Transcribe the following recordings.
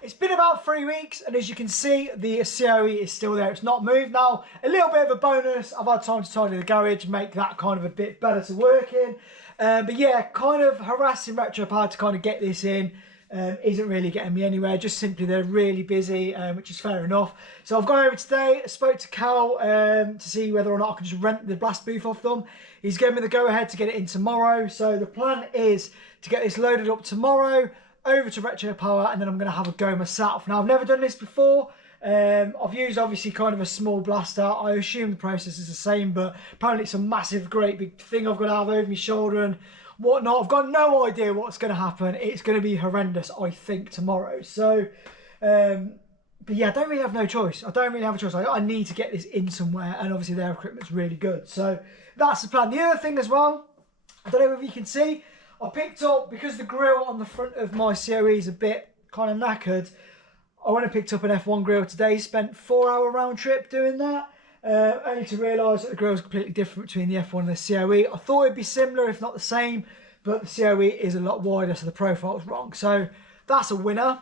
It's been about 3 weeks, and as you can see, the COE is still there. It's not moved now. A little bit of a bonus. I've had time to tidy the garage, make that kind of a bit better to work in. But yeah, kind of harassing Retro Power to kind of get this in. Isn't really getting me anywhere, just simply they're really busy, which is fair enough. So I've gone over today, spoke to Cal to see whether or not I can just rent the blast booth off them. He's given me the go ahead to get it in tomorrow. So the plan is to get this loaded up tomorrow, over to Retro Power, and then I'm going to have a go myself. Now I've never done this before. I've used obviously kind of a small blaster. I assume the process is the same, but apparently it's a massive, great big thing I've got to have over my shoulder and whatnot. I've got no idea what's going to happen. It's going to be horrendous, I think, tomorrow. So, but yeah, I don't really have no choice. I don't really have a choice. I need to get this in somewhere, and obviously their equipment's really good. So that's the plan. The other thing as well, I don't know if you can see, I picked up, because the grill on the front of my COE is a bit kind of knackered, I went and picked up an F1 grill today, spent 4-hour round trip doing that. Only to realise that the grill is completely different between the F1 and the COE. I thought it'd be similar, if not the same, but the COE is a lot wider, so the profile's wrong. So that's a winner.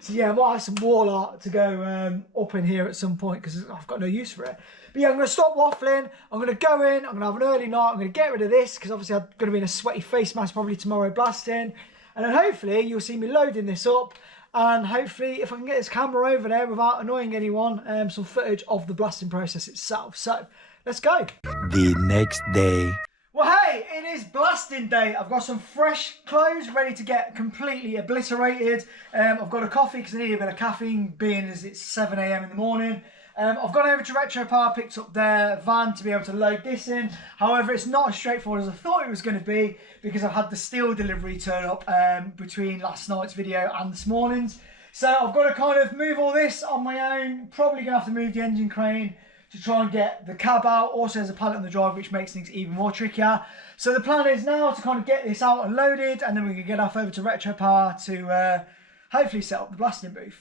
So yeah, I might have some wall art to go up in here at some point, because I've got no use for it. But yeah, I'm going to stop waffling. I'm going to go in. I'm going to have an early night. I'm going to get rid of this, because obviously I'm going to be in a sweaty face mask probably tomorrow blasting. And then hopefully you'll see me loading this up. And hopefully, if I can get this camera over there without annoying anyone, some footage of the blasting process itself. So, let's go. The next day. Well, hey, it is blasting day. I've got some fresh clothes ready to get completely obliterated. I've got a coffee because I need a bit of caffeine, being as it's 7 AM in the morning. I've gone over to Retro Power, picked up their van to be able to load this in. However, it's not as straightforward as I thought it was going to be, because I've had the steel delivery turn up between last night's video and this morning's. So I've got to kind of move all this on my own. Probably going to have to move the engine crane to try and get the cab out. Also, there's a pallet on the drive, which makes things even more trickier. So the plan is now to kind of get this out and loaded, and then we can get off over to Retro Power to hopefully set up the blasting booth.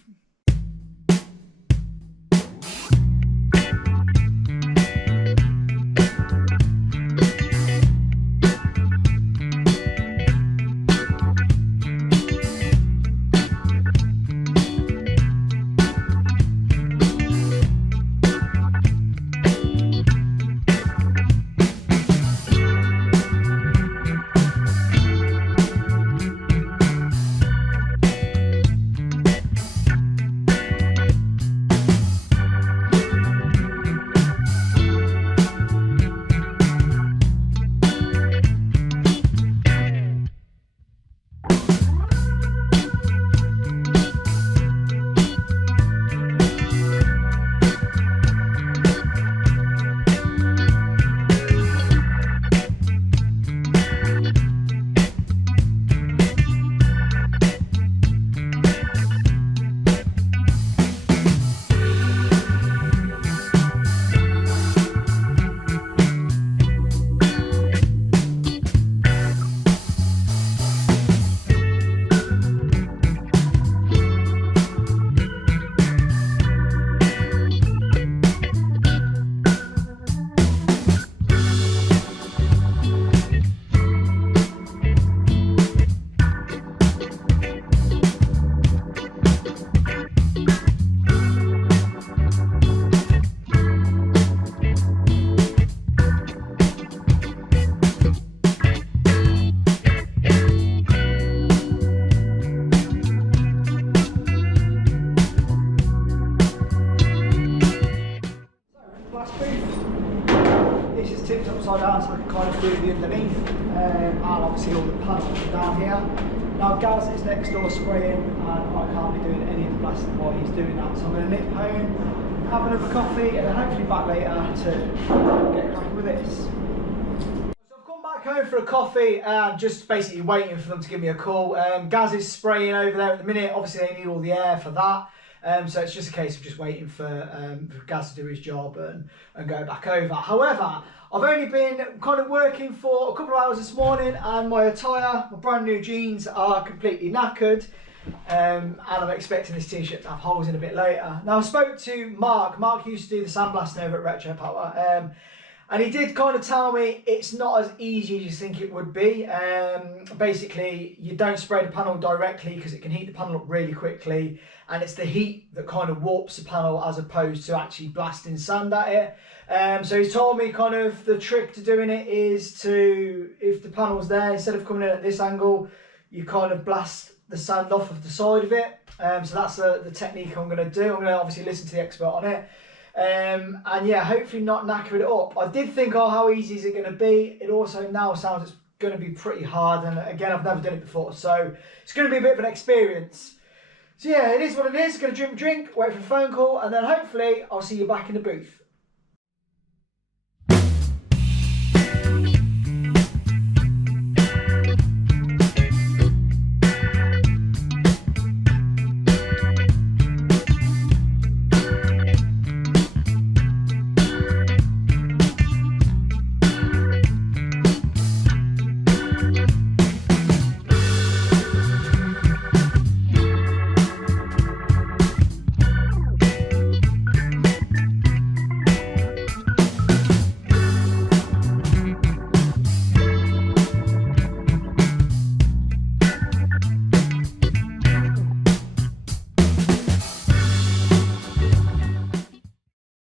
Tipped upside down so I can kind of do the underneath, and obviously all the panels are down here. Now Gaz is next door spraying, and I can't be doing any of the blasting while he's doing that, so I'm going to nip home, have another coffee, and then hopefully back later to get cracking with this. So I've come back home for a coffee, and just basically waiting for them to give me a call. Gaz is spraying over there at the minute. Obviously they need all the air for that. So it's just a case of just waiting for Gaz to do his job and go back over. However, I've only been kind of working for a couple of hours this morning, and my attire, my brand new jeans, are completely knackered. And I'm expecting this t-shirt to have holes in a bit later. Now I spoke to Mark. Mark used to do the sandblasting over at Retro Power. And he did kind of tell me it's not as easy as you think it would be. Basically, you don't spray the panel directly because it can heat the panel up really quickly. And it's the heat that kind of warps the panel as opposed to actually blasting sand at it. So he's told me kind of the trick to doing it is to, if the panel's there, instead of coming in at this angle, you kind of blast the sand off of the side of it. So that's the technique I'm going to do. I'm going to obviously listen to the expert on it. And yeah, hopefully not knacker it up. I did think, oh, how easy is it going to be? It also now sounds it's going to be pretty hard. And again, I've never done it before. So it's going to be a bit of an experience. So yeah, it is what it is. Going to drink, wait for a phone call. And then hopefully I'll see you back in the booth.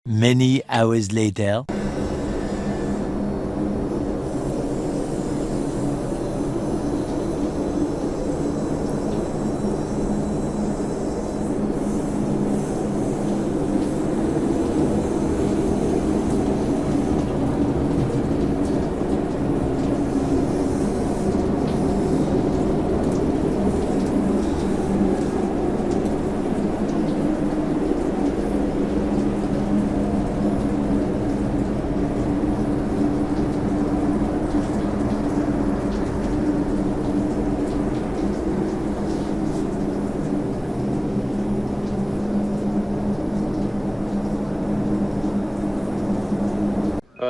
Many hours later.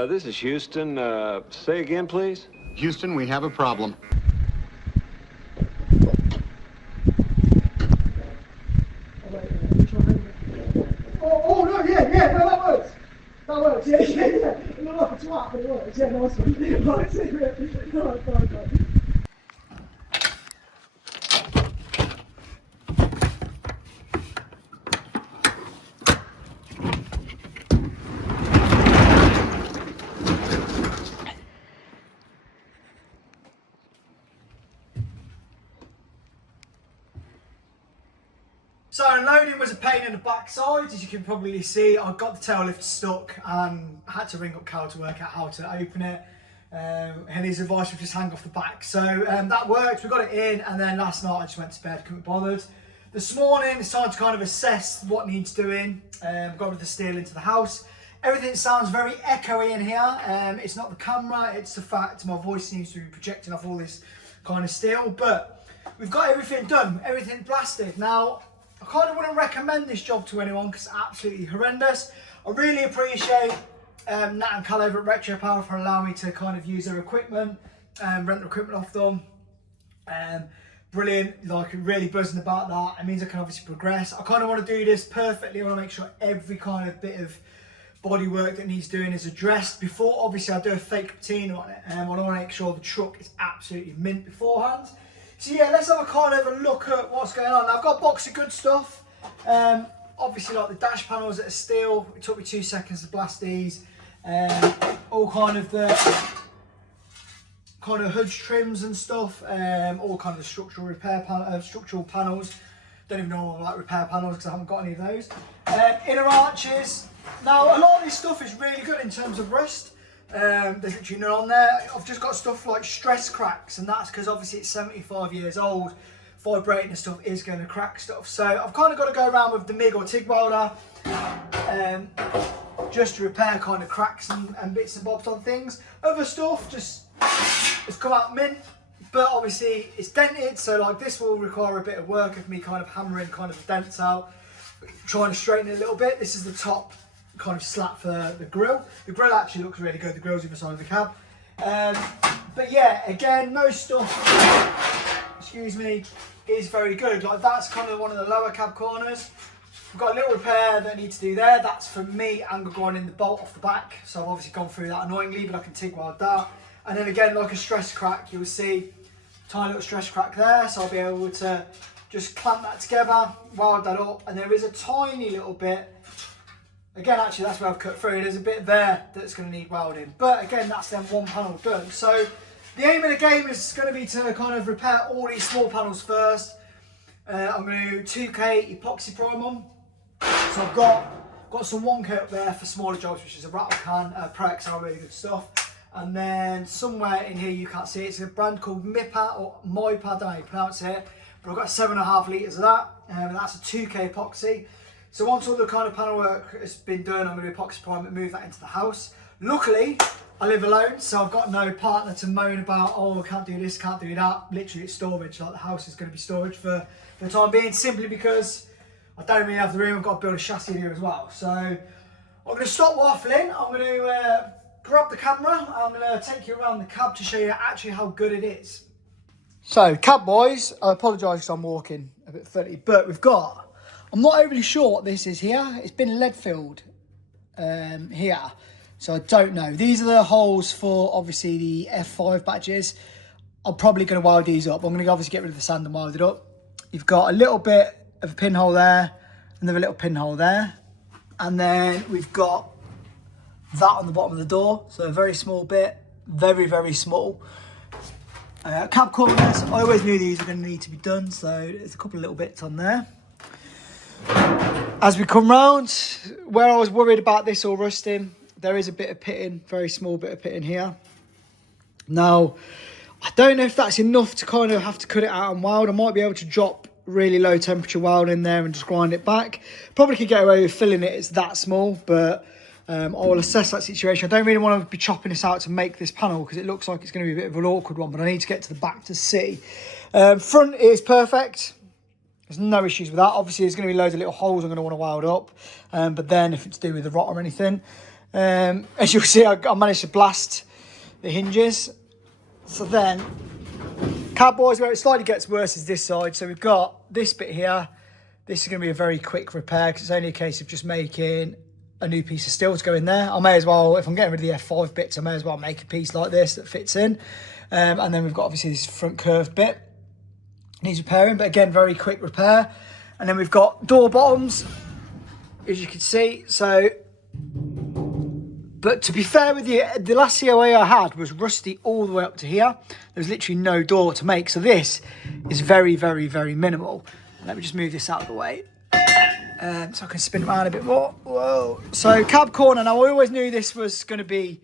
This is Houston. Say again, please. Houston, we have a problem. Oh no, yeah, no, that works. That works, yeah. Not like a twat, but it works. Yeah, nice one. Right. So unloading was a pain in the backside, as you can probably see. I got the tail lift stuck and had to ring up Cal to work out how to open it. And his advice was just hang off the back. So that worked, we got it in, and then last night I just went to bed, couldn't be bothered. This morning it's time to kind of assess what needs doing. Got rid of the steel into the house. Everything sounds very echoey in here. It's not the camera, it's the fact my voice seems to be projecting off all this kind of steel. But we've got everything done, everything blasted. Now, I kind of wouldn't recommend this job to anyone because it's absolutely horrendous. I really appreciate Nat and Cal over at Retro Power for allowing me to kind of use their equipment and rent the equipment off them. Brilliant, like really buzzing about that. It means I can obviously progress. I kind of want to do this perfectly. I want to make sure every kind of bit of body work that needs doing is addressed before obviously I do a fake patina on it. I want to make sure the truck is absolutely mint beforehand. So yeah, let's have a kind of a look at what's going on. Now, I've got a box of good stuff. Obviously like the dash panels that are steel. It took me 2 seconds to blast these. All kind of the hood trims and stuff. All kind of the structural repair structural panels. Don't even know about repair panels because I haven't got any of those. Inner arches. Now a lot of this stuff is really good in terms of rust. There's literally none on there. I've just got stuff like stress cracks, and that's because obviously it's 75 years old. Vibrating and stuff is going to crack stuff. So I've kind of got to go around with the MIG or TIG welder just to repair kind of cracks and bits and bobs on things. Other stuff just has come out mint, but obviously it's dented, so like this will require a bit of work of me kind of hammering kind of the dents out, trying to straighten it a little bit. This is the top kind of slat for the grill. The grill actually looks really good. The grill's either side of the cab. But yeah, again, most stuff, excuse me, is very good. Like that's kind of one of the lower cab corners. We've got a little repair that I need to do there. That's for me angle grinding the bolt off the back. So I've obviously gone through that annoyingly, but I can TIG weld that. And then again, like a stress crack, you'll see tiny little stress crack there. So I'll be able to just clamp that together, weld that up. And there is a tiny little bit, again, actually that's where I've cut through. There's a bit there that's going to need welding. But again, that's then one panel done. So the aim of the game is going to be to kind of repair all these small panels first. I'm going to do 2K epoxy prime on. So I've got some 1K up there for smaller jobs, which is a rattle can, Pro XL, really good stuff. And then somewhere in here you can't see it, it's a brand called MIPA or MIPA, I don't know how you pronounce it, but I've got 7.5 litres of that, and that's a 2K epoxy. So once all the kind of panel work has been done, I'm going to epoxy prime and move that into the house. Luckily, I live alone, so I've got no partner to moan about, oh, I can't do this, can't do that. Literally, it's storage. Like, the house is going to be storage for the time being, simply because I don't really have the room. I've got to build a chassis here as well. So I'm going to stop waffling. I'm going to grab the camera. I'm going to take you around the cab to show you actually how good it is. So, cab boys, I apologise because I'm walking a bit funny, but I'm not overly sure what this is here. It's been lead filled here. So I don't know. These are the holes for obviously the F5 badges. I'm probably going to weld these up. I'm going to obviously get rid of the sand and weld it up. You've got a little bit of a pinhole there, another little pinhole there, and then we've got that on the bottom of the door. So a very small bit, very, very small. Cab corners, I always knew these were going to need to be done, so there's a couple of little bits on there. As we come round, where I was worried about this all rusting, there is a bit of pitting, very small bit of pitting here. Now, I don't know if that's enough to kind of have to cut it out and weld. I might be able to drop really low temperature weld in there and just grind it back. Probably could get away with filling it, it's that small, but I will assess that situation. I don't really want to be chopping this out to make this panel because it looks like it's going to be a bit of an awkward one, but I need to get to the back to see. Front is perfect. There's no issues with that. Obviously, there's going to be loads of little holes I'm going to want to weld up, but then if it's to do with the rot or anything, as you'll see, I managed to blast the hinges. So then, cab boys, where it slightly gets worse is this side. So we've got this bit here. This is going to be a very quick repair because it's only a case of just making a new piece of steel to go in there. I may as well, if I'm getting rid of the F5 bits, I may as well make a piece like this that fits in. And then we've got obviously this front curved bit. Needs repairing, but again, very quick repair. And then we've got door bottoms, as you can see. So, but to be fair with you, the last COE I had was rusty all the way up to here. There was literally no door to make. So this is very, very, very minimal. Let me just move this out of the way. So I can spin it around a bit more. Whoa. So cab corner. Now I always knew this was going to be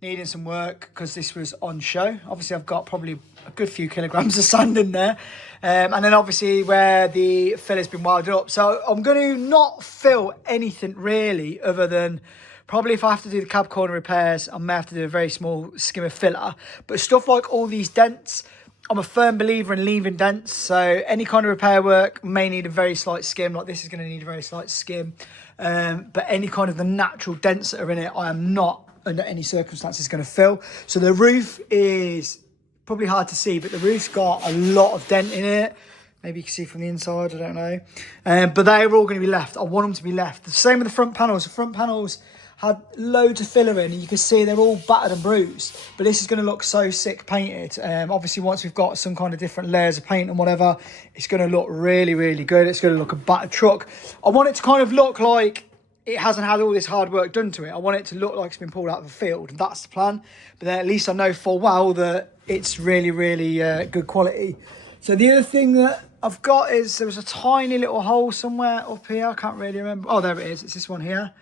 needing some work because this was on show. Obviously I've got probably a good few kilograms of sand in there. And then obviously where the fill has been welded up. So I'm going to not fill anything really other than probably if I have to do the cab corner repairs, I may have to do a very small skim of filler. But stuff like all these dents, I'm a firm believer in leaving dents. So any kind of repair work may need a very slight skim. Like this is going to need a very slight skim. But any kind of the natural dents that are in it, I am not under any circumstances going to fill. So the roof is probably hard to see, but the roof's got a lot of dent in it. Maybe you can see from the inside, I don't know. But they're all going to be left. I want them to be left. The same with the front panels. The front panels had loads of filler in, and you can see they're all battered and bruised. But this is going to look so sick painted. Obviously, once we've got some kind of different layers of paint and whatever, it's going to look really, really good. It's going to look a battered truck. I want it to kind of look like it hasn't had all this hard work done to it. I want it to look like it's been pulled out of a field. And that's the plan. But then at least I know full well that it's really, really good quality. So the other thing that I've got is there was a tiny little hole somewhere up here. I can't really remember. Oh, there it is. It's this one here.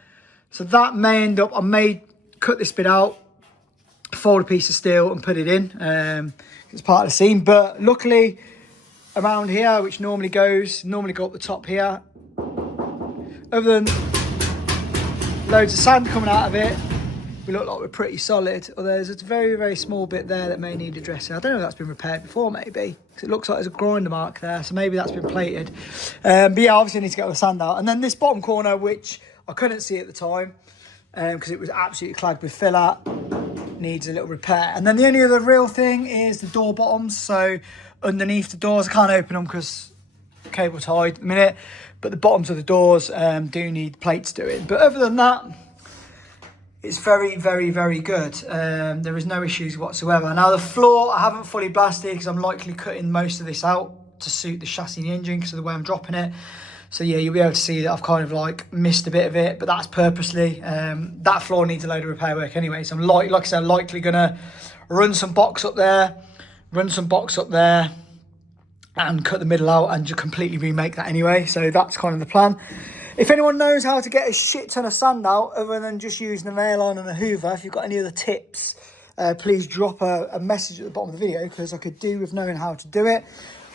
So that may end up, I may cut this bit out, fold a piece of steel and put it in. It's part of the seam. But luckily around here, which normally go up the top here, other than loads of sand coming out of it, we look like we're pretty solid. Or there's a very, very small bit there that may need addressing. I don't know if that's been repaired before, maybe, because it looks like there's a grinder mark there. So maybe that's been plated. But yeah, obviously I need to get all the sand out. And then this bottom corner, which I couldn't see at the time because it was absolutely clagged with filler, needs a little repair. And then the only other real thing is the door bottoms. So underneath the doors, I can't open them because cable tied at the minute, but the bottoms of the doors do need plates doing. But other than that, it's very, very, very good. There is no issues whatsoever. Now the floor, I haven't fully blasted because I'm likely cutting most of this out to suit the chassis and the engine because of the way I'm dropping it. So yeah, you'll be able to see that I've kind of like missed a bit of it, but that's purposely. That floor needs a load of repair work anyway. So I'm like I said, likely gonna run some box up there, and cut the middle out and just completely remake that anyway. So that's kind of the plan. If anyone knows how to get a shit ton of sand out other than just using a nail on and a hoover, if you've got any other tips, please drop a message at the bottom of the video, because I could do with knowing how to do it.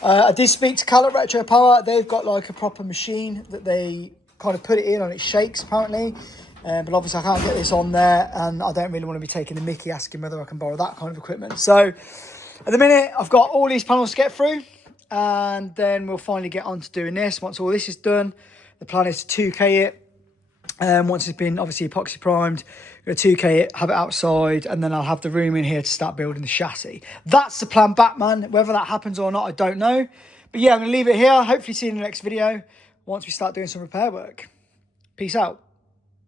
I did speak to Cal at Retro Power. They've got like a proper machine that they kind of put it in and it shakes apparently. But obviously I can't get this on there, and I don't really want to be taking the mickey asking whether I can borrow that kind of equipment. So at the minute I've got all these panels to get through, and then we'll finally get on to doing this. Once all this is done, the plan is to 2K it. Once it's been obviously epoxy primed, go 2K it, have it outside, and then I'll have the room in here to start building the chassis. That's the plan, Batman. Whether that happens or not, I don't know. But yeah, I'm going to leave it here. Hopefully see you in the next video once we start doing some repair work. Peace out.